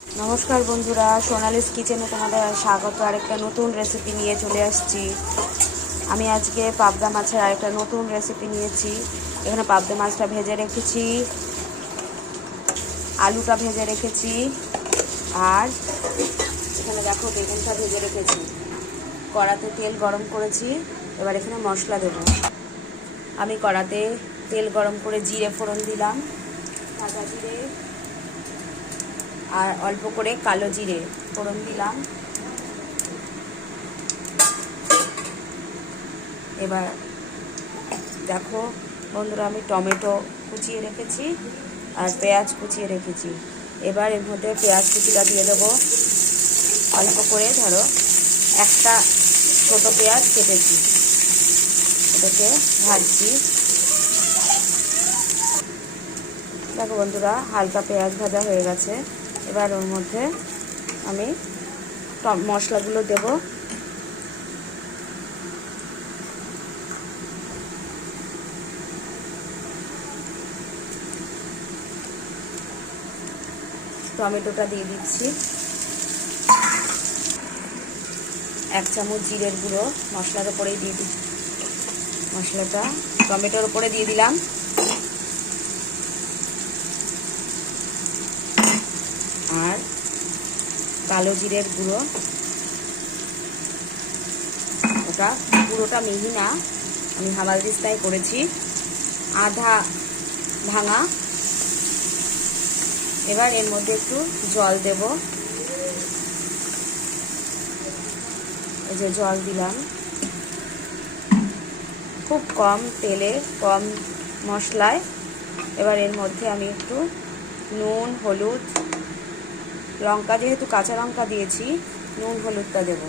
नमस्कार बंधुरा सोनालिस किचेने तुम्हारे स्वागत। आरेकटा नतून रेसिपि निये चले आसछि। आमी आजके पाबदा माछेर आरेकटा नतून रेसिपि नियेछि। एखाने पाबदा माछटा भेजे रेखेछि, आलूटा भेजे रेखेछि और एखाने देखो बेगुनटा भेजे रेखेछि। कड़ाते तेल गरम करेछि, एबार एखाने मशला देब। आमी कड़ाते तेल गरम करे जिरे फोड़न दिलाम, सादा जिरे और अल्प करे कालो जिरे फोड़न दिलाम। एबार देखो बंधुरा आमी टमेटो कुचिए रेखेछि और पेঁয়াজ कुचिए रेखेछि। एबार एर मধ্যে पेঁয়াজ कुचिटा दिए देब। अल्प करे धरो একটা ছোট পেঁয়াজ কেটেছি, এটাকে ভাজছি। দেখো বন্ধুরা হালকা পেঁয়াজ ভাজা হয়ে গেছে। এবার ওর মধ্যে আমি মশলাগুলো দেব। টমেটোটা দিয়ে দিচ্ছি, 1 চামচ জিরের গুঁড়ো মশলার উপরেই দিয়ে দিচ্ছি। মশলাটা টমেটোর উপরে দিয়ে দিলাম। আর কালো জিরের গুঁড়ো, ওটা পুরোটা মিহি না, আমি হামালদিস্তায় করেছি, আধা ভাঙা। এবার এর মধ্যে একটু জল দেব। এই যে জল দিলাম, খুব কম তেলে কম মশলায়। এবার এর মধ্যে আমি একটু নুন হলুদ লঙ্কা, যেহেতু কাঁচা লঙ্কা দিয়েছি নুন হলুদটা দেব।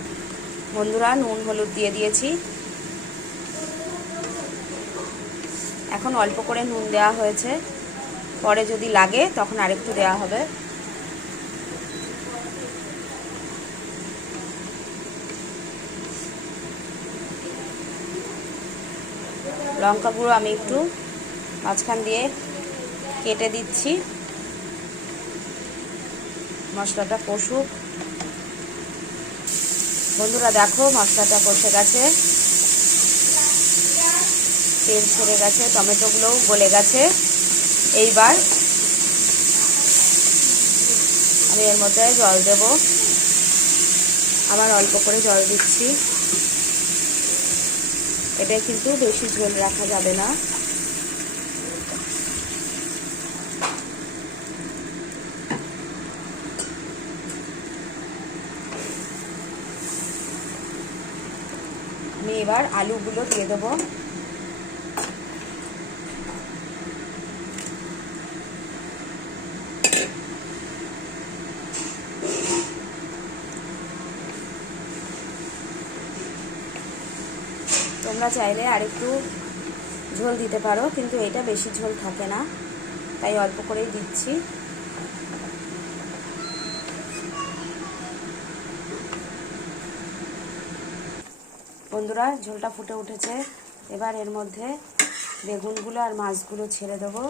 বন্ধুরা নুন হলুদ দিয়ে দিয়েছি। এখন অল্প করে নুন দেওয়া হয়েছে, পরে যদি লাগে তখন আরেকটু দেওয়া হবে। লঙ্কা গুঁড়ো আমি একটু মাঝখান দিয়ে কেটে দিচ্ছি। মশলাটা কষুক। বন্ধুরা দেখো মশলাটা কষে গেছে, তেল ছেড়ে গেছে, টমেটোগুলোও গলে গেছে। এইবার আমি এর মধ্যে জল দেব। আবার অল্প করে জল দিচ্ছি। এটা কিন্তু বেশি ঝোল রাখা যাবে না। আমি এবার আলুগুলো দিয়ে দেবো। তোমরা চাইলে আরেকটু ঝোল দিতে পারো, কিন্তু এটা বেশি ঝোল থাকে না, তাই অল্প করেই দিচ্ছি। বন্ধুরা ঝোলটা ফুটে উঠেছে। এবার এর মধ্যে বেগুনগুলো আর মাছগুলো ছেড়ে দেবো।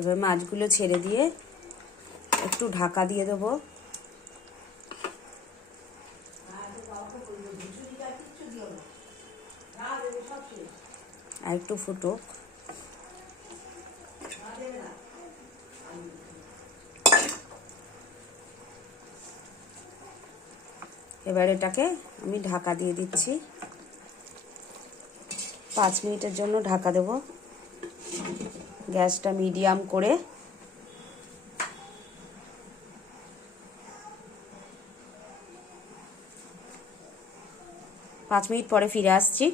এবার মাছগুলো ছেড়ে দিয়ে একটু ঢাকা দিয়ে দেবো। আর একটু ফুটুক। এবার এটাকে আমি ঢাকা দিয়ে দিচ্ছি। 5 মিনিটের জন্য ঢাকা দেব। গ্যাসটা মিডিয়াম করে। 5 মিনিট পরে ফিরে আসছি।